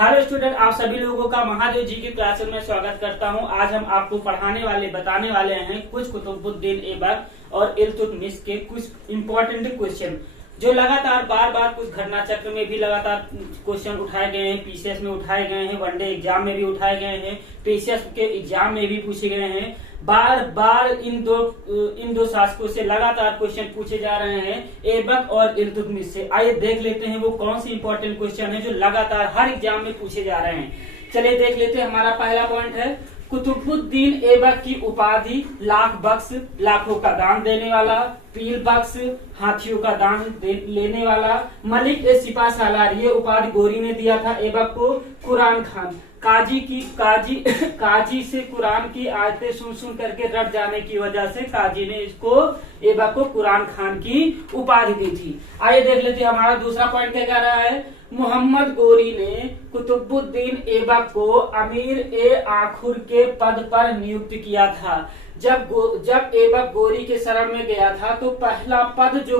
Hello student, आप सभी लोगों का महादेव जी की क्लासेस में स्वागत करता हूं। आज हम आपको बताने वाले हैं कुछ कुतुबुद्दीन ऐबक और इल्तुतमिश के कुछ इम्पोर्टेंट क्वेश्चन जो लगातार बार बार कुछ घटना चक्र में भी लगातार क्वेश्चन उठाए गए हैं, पीसीएस में उठाए गए हैं, वनडे एग्जाम में भी उठाए गए हैं, पीसीएस के एग्जाम में भी पूछे गए हैं। बार बार इन दो शासकों से लगातार क्वेश्चन पूछे जा रहे हैं, ऐबक और इल्तुतमिश से। आइए देख लेते हैं वो कौन सी इंपॉर्टेंट क्वेश्चन है जो लगातार हर एग्जाम में पूछे जा रहे हैं। चलिए देख लेते हैं। हमारा पहला पॉइंट है, कुतुबुद्दीन ऐबक की उपाधि लाख बख्श, लाखों का दान देने वाला, पीर बख्श, हाथियों का दान लेने वाला, मलिक ए सिपा सालार, ये उपाधि गोरी ने दिया था ऐबक को। कुरान खान, काजी से कुरान की आयतें सुन सुन करके रट जाने की वजह से काजी ने इसको ऐबक को कुरान खान की उपाधि दी थी। आइए देख लेते हैं। हमारा दूसरा पॉइंट क्या कह रहा है, मोहम्मद गोरी ने कुतुबुद्दीन ऐबक को अमीर ए आखुर के पद पर नियुक्त किया था। जब ऐबक गोरी के शरण में गया था तो पहला पद जो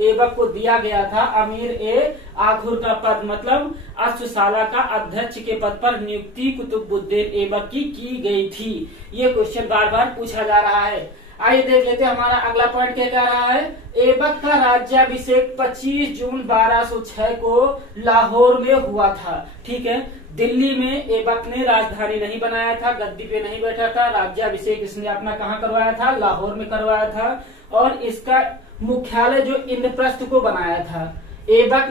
ऐबक को दिया गया था अमीर ए आखुर का पद, मतलब अश्वशाला का अध्यक्ष के पद पर नियुक्ति कुतुबुद्दीन ऐबक की गई थी। ये क्वेश्चन बार बार पूछा जा रहा है। आइए देख लेते हैं। हमारा अगला पॉइंट क्या कह रहा है, ऐबक का राज्याभिषेक 25 जून 1206 को लाहौर में हुआ था। ठीक है, दिल्ली में ऐबक ने राजधानी नहीं बनाया था, गद्दी पे नहीं बैठा था। राज्याभिषेक इसने अपना कहाँ करवाया था, लाहौर में करवाया था। और इसका मुख्यालय जो इंद्रप्रस्थ को बनाया था। ऐबक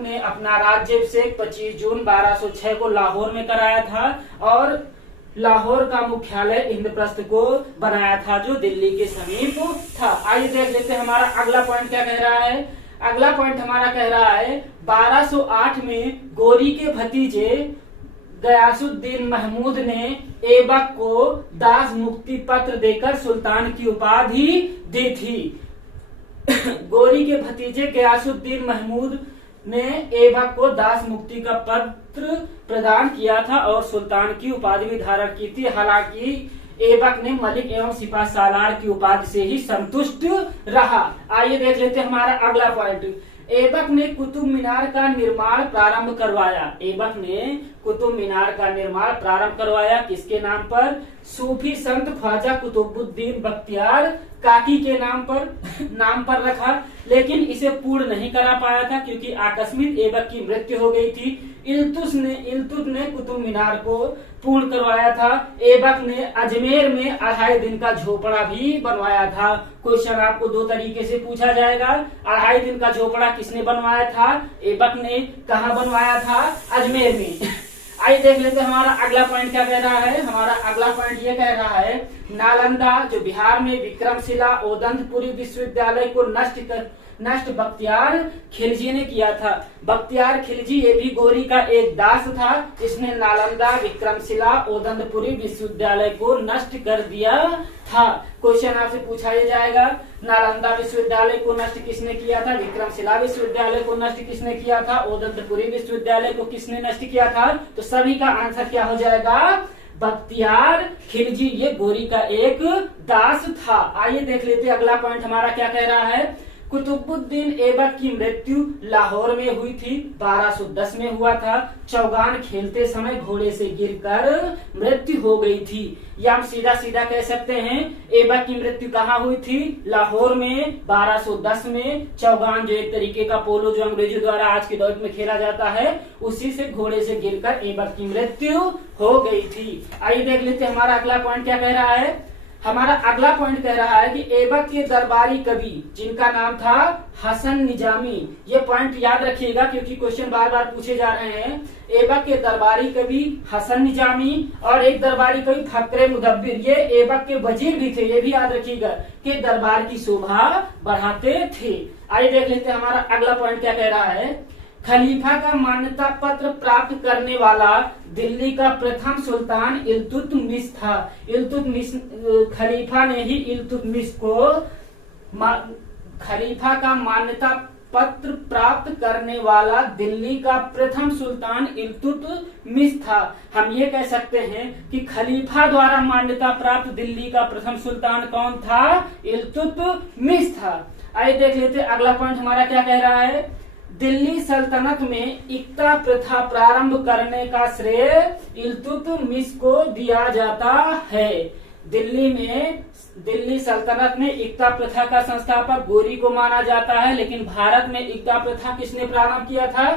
ने अपना राज्याभिषेक 25 जून 1206 को लाहौर में कराया था और लाहौर का मुख्यालय इंद्रप्रस्थ को बनाया था जो दिल्ली के समीप था। आइए देख लेते हैं। हमारा अगला पॉइंट क्या कह रहा है। अगला पॉइंट हमारा कह रहा है 1208 में गोरी के भतीजे गयासुद्दीन महमूद ने ऐबक को दास मुक्ति पत्र देकर सुल्तान की उपाधि दी थी। गोरी के भतीजे गयासुद्दीन महमूद ने ऐबक को दास मुक्ति का पत्र प्रदान किया था और सुल्तान की उपाधि भी धारण की थी। हालांकि ऐबक ने मलिक एवं सिपा सालार की उपाधि से ही संतुष्ट रहा। आइए देख लेते हैं हमारा अगला पॉइंट। ऐबक ने कुतुब मीनार का निर्माण प्रारंभ करवाया। ऐबक ने कुतुब मीनार का निर्माण प्रारंभ करवाया किसके नाम पर, सूफी संत ख्वाजा कुतुबुद्दीन बख्तियार काकी के नाम पर रखा, लेकिन इसे पूर्ण नहीं करा पाया था क्योंकि आकस्मिक ऐबक की मृत्यु हो गई थी। इल्तुत ने कुतुब मीनार को पूर्ण करवाया था। ऐबक ने अजमेर में 2.5 दिन का झोपड़ा भी बनवाया था। क्वेश्चन आपको दो तरीके से पूछा जाएगा। 2.5 दिन का झोपड़ा किसने बनवाया था, ऐबक ने। कहाँ बनवाया था, अजमेर में। आइए देख लेते हैं हमारा अगला पॉइंट क्या कह रहा है। हमारा अगला पॉइंट ये कह रहा है, नालंदा जो बिहार में विक्रमशिला ओदंतपुरी विश्वविद्यालय को नष्ट बख्तियार खिलजी ने किया था। बख्तियार खिलजी ये भी गोरी का एक दास था। इसने नालंदा विक्रमशिला ओदंतपुरी विश्वविद्यालय को नष्ट कर दिया था। क्वेश्चन आपसे पूछा जाएगा, नालंदा विश्वविद्यालय को नष्ट किसने किया था, विक्रमशिला विश्वविद्यालय को नष्ट किसने किया था, ओदंतपुरी विश्वविद्यालय को किसने नष्ट किया था। तो सभी का आंसर क्या हो जाएगा, बख्तियार खिलजी। ये गोरी का एक दास था। आइए देख लेते हैं अगला पॉइंट हमारा क्या कह रहा है। कुतुबुद्दीन ऐबक की मृत्यु लाहौर में हुई थी, 1210 में हुआ था। चौगान खेलते समय घोड़े से गिरकर मृत्यु हो गई थी। या हम सीधा सीधा कह सकते हैं ऐबक की मृत्यु कहाँ हुई थी, लाहौर में 1210 में। चौगान जो एक तरीके का पोलो जो अंग्रेजों द्वारा आज के दौर में खेला जाता है, उसी से घोड़े से गिरकर ऐबक की मृत्यु हो गई थी। आइए देख लेते हैं हमारा अगला पॉइंट क्या कह रहा है। हमारा अगला पॉइंट कह रहा है कि ऐबक के दरबारी कवि जिनका नाम था हसन निजामी। ये पॉइंट याद रखिएगा क्योंकि क्वेश्चन बार बार पूछे जा रहे हैं। ऐबक के दरबारी कवि हसन निजामी और एक दरबारी कवि फकरे मुदब्बिर, ये ऐबक के वजीर भी थे। ये भी याद रखिएगा कि दरबार की शोभा बढ़ाते थे। आइए देख लेते हैं हमारा अगला पॉइंट क्या कह रहा है। खलीफा का मान्यता पत्र प्राप्त करने वाला दिल्ली का प्रथम सुल्तान इल्तुतमिश था। खलीफा ने ही इल्तुतमिश को खलीफा का मान्यता पत्र प्राप्त करने वाला दिल्ली का प्रथम सुल्तान इल्तुतमिश था। हम ये कह सकते हैं कि खलीफा द्वारा मान्यता प्राप्त दिल्ली का प्रथम सुल्तान कौन था, इल्तुतमिश था। आइए देख लेते अगला पॉइंट हमारा क्या कह रहा है। दिल्ली सल्तनत में इक्ता प्रथा प्रारंभ करने का श्रेय इल्तुतमिश को दिया जाता है। दिल्ली सल्तनत में इक्ता प्रथा का संस्थापक गोरी को माना जाता है, लेकिन भारत में इक्ता प्रथा किसने प्रारंभ किया था?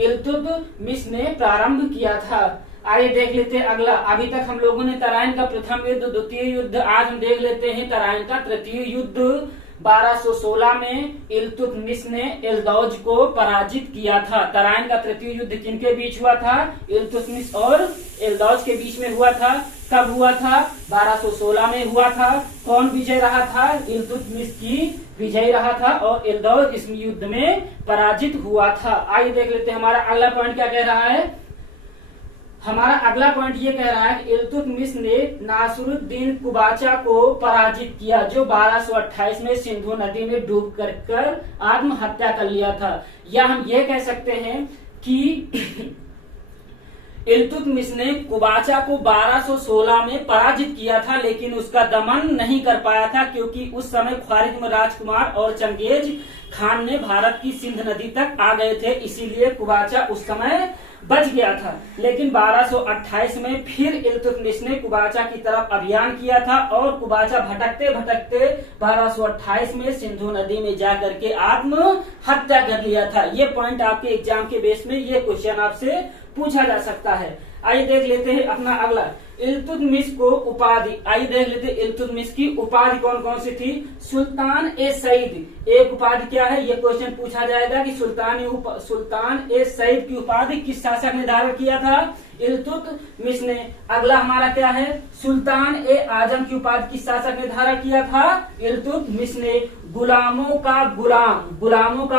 इल्तुतमिश ने प्रारंभ किया था। आइए देख लेते हैं अगला। अभी तक हम लोगों ने तराइन का प्रथम युद्ध, द्वितीय युद्ध, आज हम देख लेते हैं तराइन का तृतीय युद्ध। 1216 में इल्तुतमिश ने एल्दौज को पराजित किया था। तराइन का तृतीय युद्ध किनके बीच हुआ था? इल्तुतमिश और एल्दौज के बीच में हुआ था। कब हुआ था? 1216 में हुआ था। कौन विजय रहा था? इल्तुतमिश की विजय रहा था और एल्दौज इस युद्ध में पराजित हुआ था। आइए देख लेते हैं हमारा अगला पॉइंट क्या कह रहा है। हमारा अगला पॉइंट ये कह रहा है कि इल्तुतमिश ने नासिरुद्दीन कुबाचा को पराजित किया, जो 1228 में सिंधु नदी में डूब कर आत्महत्या कर लिया था। या हम ये कह सकते हैं कि इल्तुतमिश ने कुबाचा को 1216 में पराजित किया था, लेकिन उसका दमन नहीं कर पाया था, क्योंकि उस समय ख्वारिज्म राजकुमार और चंगेज खान ने भारत की सिंध नदी तक आ गए थे, इसीलिए कुबाचा उस समय बच गया था। लेकिन 1228 में फिर इल्तुतमिश ने कुबाचा की तरफ अभियान किया था और कुबाचा भटकते भटकते 1228 में सिंधु नदी में जाकर के आत्महत्या कर लिया था। ये पॉइंट आपके एग्जाम के बेस में ये क्वेश्चन आपसे पूछा जा सकता है। आइए देख लेते हैं अपना अगला। इल्तुतमिश को उपाधि, आइए देख लेते हैं इल्तुतमिश की उपाधि कौन कौन सी थी। सुल्तान ए सईद एक उपाधि क्या है, ये क्वेश्चन पूछा जाएगा कि सुल्तान ए सईद की उपाधि किस शासक ने धारण किया था? इल्तुतमिश ने। अगला हमारा क्या है? सुल्तान ए आजम की उपाधि किस शासक ने धारण किया था? इल्तुतमिश ने। गुलामों का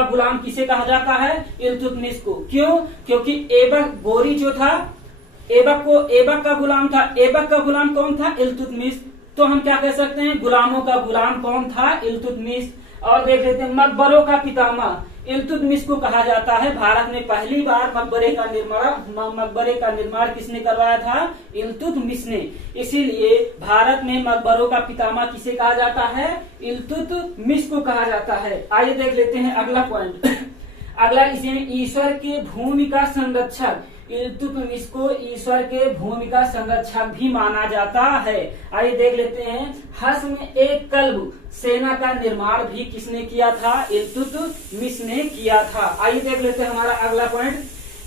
गुलाम किसे कहा जाता है? इल्तुतमिश को। क्यों? क्योंकि ऐबक गोरी जो था, ऐबक का गुलाम था। ऐबक का गुलाम कौन था? इल्तुतमिश। तो हम क्या कह सकते हैं? गुलामों का गुलाम कौन था? इल्तुतमिश। और देख लेते हैं मकबरों का पितामह इल्तुतमिश को कहा जाता है। भारत में पहली बार मकबरे का निर्माण किसने करवाया था? इल्तुतमिश ने। इसीलिए भारत में मकबरों का पितामह किसे कहा जाता है? इल्तुतमिश को कहा जाता है। आइए देख लेते हैं अगला पॉइंट। अगला इसमें ईश्वर के भूमि का संरक्षक, इल्तुतमिश को ईश्वर के भूमि का संरक्षक भी माना जाता है। आइए देख लेते हैं हस्म एक कल्ब सेना का निर्माण भी किसने किया था? इल्तुतमिश ने किया था। आइए देख लेते हैं हमारा अगला पॉइंट।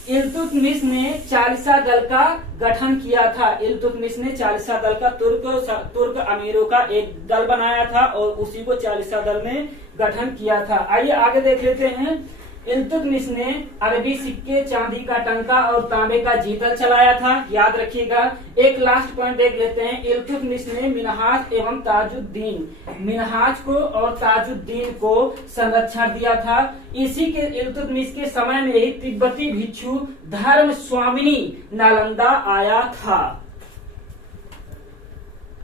इल्तुतमिश ने चालीसा दल का गठन किया था। इल्तुतमिश ने चालीसा दल का तुर्क अमीरों का एक दल बनाया था और उसी को चालीसा दल में गठन किया था। आइए आगे देख लेते हैं। इल्तुतमिश ने अरबी सिक्के, चांदी का टंका और तांबे का जीतल चलाया था, याद रखिएगा। एक लास्ट पॉइंट देख लेते हैं। इल्तुतमिश ने मिनहाज एवं ताजुद्दीन, मिनहाज को और ताजुद्दीन को संरक्षण दिया था। इसी के इल्तुतमिश के समय में ही तिब्बती भिक्षु धर्म स्वामिनी नालंदा आया था।